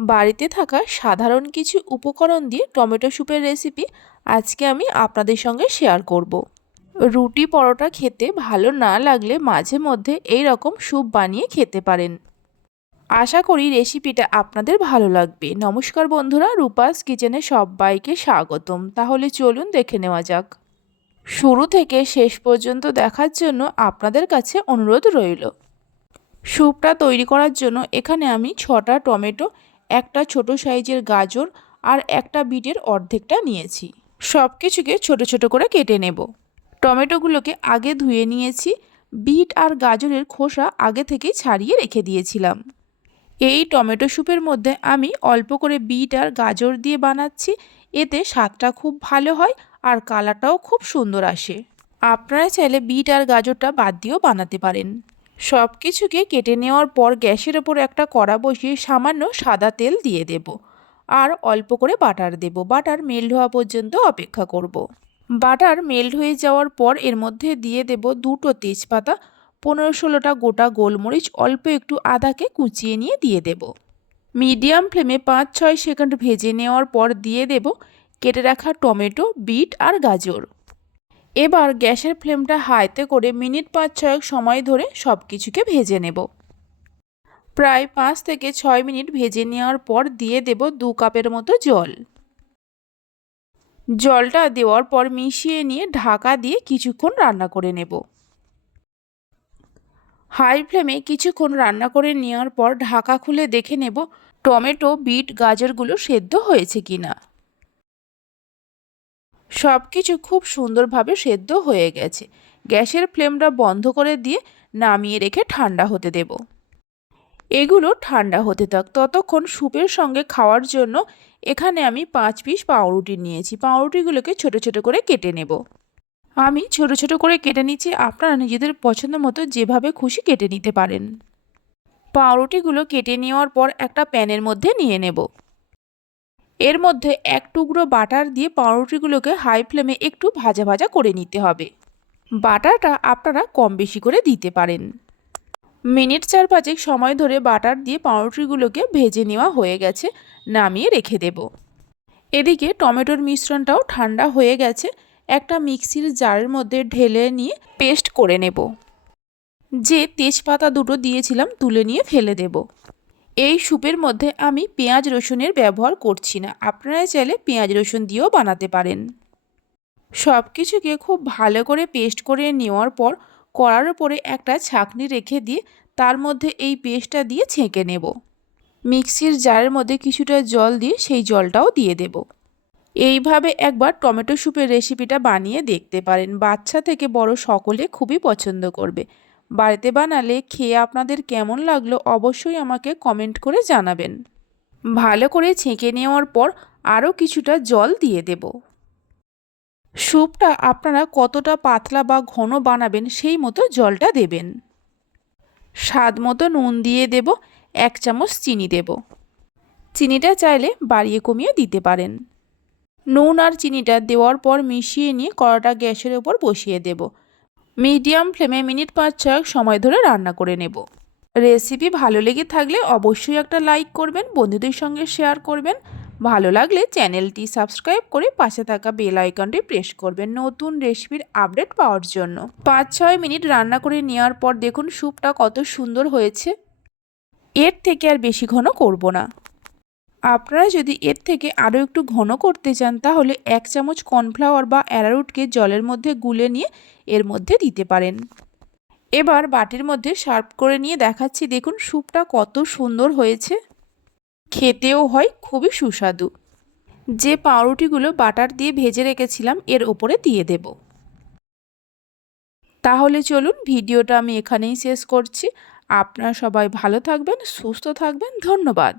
বাড়িতে থাকা সাধারণ কিছু উপকরণ দিয়ে টমেটো স্যুপের রেসিপি আজকে আমি আপনাদের সঙ্গে শেয়ার করব। রুটি পরোটা খেতে ভালো না লাগলে মাঝে মধ্যে এই রকম স্যুপ বানিয়ে খেতে পারেন। আশা করি রেসিপিটা আপনাদের ভালো লাগবে। নমস্কার বন্ধুরা, রূপাস কিচেনে সবাইকে স্বাগতম। তাহলে চলুন দেখে নেওয়া যাক। শুরু থেকে শেষ পর্যন্ত দেখার জন্য আপনাদের কাছে অনুরোধ রইল। স্যুপটা তৈরি করার জন্য এখানে আমি ছটা টমেটো একটা ছোট সাইজের গাজর আর একটা বিটের অর্ধেকটা নিয়েছি। সব কিছুকে ছোটো ছোটো করে কেটে নেব। টমেটোগুলোকে আগে ধুয়ে নিয়েছি, বিট আর গাজরের খোসা আগে থেকেই ছাড়িয়ে রেখে দিয়েছিলাম। এই টমেটো স্যুপের মধ্যে আমি অল্প করে বিট আর গাজর দিয়ে বানাচ্ছি, এতে স্বাদটা খুব ভালো হয় আর কালারটাও খুব সুন্দর আসে। আপনারা চাইলে বিট আর গাজরটা বাদ দিয়েও বানাতে পারেন। সব কিছুকে কেটে নেওয়ার পর গ্যাসের ওপর একটা কড়া বসিয়ে সামান্য সাদা তেল দিয়ে দেব। আর অল্প করে বাটার দেব। বাটার মেল্ট হওয়া পর্যন্ত অপেক্ষা করব। বাটার মেল্ট হয়ে যাওয়ার পর এর মধ্যে দিয়ে দেব দুটো তেজপাতা। পনেরো ষোলোটা গোটা গোলমরিচ। অল্প একটু আদাকে কুচিয়ে নিয়ে দিয়ে দেব। মিডিয়াম ফ্লেমে পাঁচ ছয় সেকেন্ড ভেজে নেওয়ার পর দিয়ে দেব। কেটে রাখা টমেটো, বিট আর গাজর। এবার গ্যাসের ফ্লেমটা হাইতে করে মিনিট পাঁচ ছয়েক সময় ধরে সব কিছুকে ভেজে নেব। প্রায় পাঁচ থেকে ছয় মিনিট ভেজে নেওয়ার পর দিয়ে দেব দু কাপের মতো জল। জলটা দেওয়ার পর মিশিয়ে নিয়ে ঢাকা দিয়ে কিছুক্ষণ রান্না করে নেব। হাই ফ্লেমে কিছুক্ষণ রান্না করে নেওয়ার পর ঢাকা খুলে দেখে নেব টমেটো, বিট, গাজরগুলো সেদ্ধ হয়েছে কিনা। সব কিছু খুব সুন্দরভাবে সেদ্ধ হয়ে গেছে। গ্যাসের ফ্লেমটা বন্ধ করে দিয়ে নামিয়ে রেখে ঠান্ডা হতে দেব। এগুলো ঠান্ডা হতে থাক। ততক্ষণ স্যুপের সঙ্গে খাওয়ার জন্য এখানে আমি পাঁচ পিস পাউরুটি নিয়েছি। পাউরুটিগুলোকে ছোট ছোট করে কেটে নেব। আমি ছোট ছোট করে কেটে নিচ্ছি। আপনারা নিজেদের পছন্দ মতো যেভাবে খুশি কেটে নিতে পারেন। পাউরুটিগুলো কেটে নেওয়ার পর একটা প্যানের মধ্যে নিয়ে নেব। এর মধ্যে এক টুকরো বাটার দিয়ে পাউরুটিগুলোকে হাই ফ্লেমে একটু ভাজা ভাজা করে নিতে হবে। বাটারটা আপনারা কম বেশি করে দিতে পারেন। মিনিট চার পাঁচেক সময় ধরে বাটার দিয়ে পাউরুটিগুলোকে ভেজে নেওয়া হয়ে গেছে, নামিয়ে রেখে দেব। এদিকে টমেটোর মিশ্রণটাও ঠান্ডা হয়ে গেছে, একটা মিক্সির জারের মধ্যে ঢেলে নিয়ে পেস্ট করে নেব। যে তেজপাতা দুটো দিয়েছিলাম তুলে নিয়ে ফেলে দেব। এই স্যুপের মধ্যে আমি পেঁয়াজ রসুনের ব্যবহার করছি না। আপনারা চাইলে পেঁয়াজ রসুন দিয়েও বানাতে পারেন। সব কিছুকে খুব ভালো করে পেস্ট করে নেওয়ার পর কড়ার ওপরে একটা ছাকনি রেখে দিয়ে তার মধ্যে এই পেস্টটা দিয়ে ছেঁকে নেব। মিক্সির জারের মধ্যে কিছুটা জল দিয়ে সেই জলটাও দিয়ে দেব। এইভাবে একবার টমেটো স্যুপের রেসিপিটা বানিয়ে দেখতে পারেন। বাচ্চা থেকে বড় সকলে খুবই পছন্দ করবে। বাড়িতে বানালে খেয়ে আপনাদের কেমন লাগল অবশ্যই আমাকে কমেন্ট করে জানাবেন। ভালো করে ছেঁকে নেওয়ার পর আরও কিছুটা জল দিয়ে দেব। স্যুপটা আপনারা কতটা পাতলা বা ঘন বানাবেন সেই মতো জলটা দেবেন। স্বাদ মতো নুন দিয়ে দেব, এক চামচ চিনি দেব। চিনিটা চাইলে বাড়িয়ে কমিয়ে দিতে পারেন। নুন আর চিনিটা দেওয়ার পর মিশিয়ে নিয়ে কড়াটা গ্যাসের ওপর বসিয়ে দেব। মিডিয়াম ফ্লেমে মিনিট পাঁচ ছয়েক সময় ধরে রান্না করে নেব। রেসিপি ভালো লেগে থাকলে অবশ্যই একটা লাইক করবেন, বন্ধুদের সঙ্গে শেয়ার করবেন। ভালো লাগলে চ্যানেলটি সাবস্ক্রাইব করে পাশে থাকা বেল আইকনটি প্রেস করবেন নতুন রেসিপির আপডেট পাওয়ার জন্য। পাঁচ ছয় মিনিট রান্না করে নেওয়ার পর দেখুন, স্যুপটা কত সুন্দর হয়েছে। এর থেকে আর বেশি ঘন করব না। আপনারা যদি এর থেকে আরও একটু ঘন করতে চান, তাহলে এক চামচ কর্নফ্লাওয়ার বা অ্যারারুটকে জলের মধ্যে গুলে নিয়ে এর মধ্যে দিতে পারেন। এবার বাটির মধ্যে সার্ভ করে নিয়ে দেখাচ্ছি, দেখুন স্যুপটা কত সুন্দর হয়েছে। খেতেও হয়, খুবই সুস্বাদু। যে পাউরুটিগুলো বাটার দিয়ে ভেজে রেখেছিলাম, এর ওপরে দিয়ে দেব। তাহলে চলুন ভিডিওটা আমি এখানেই শেষ করছি। আপনারা সবাই ভালো থাকবেন, সুস্থ থাকবেন, ধন্যবাদ।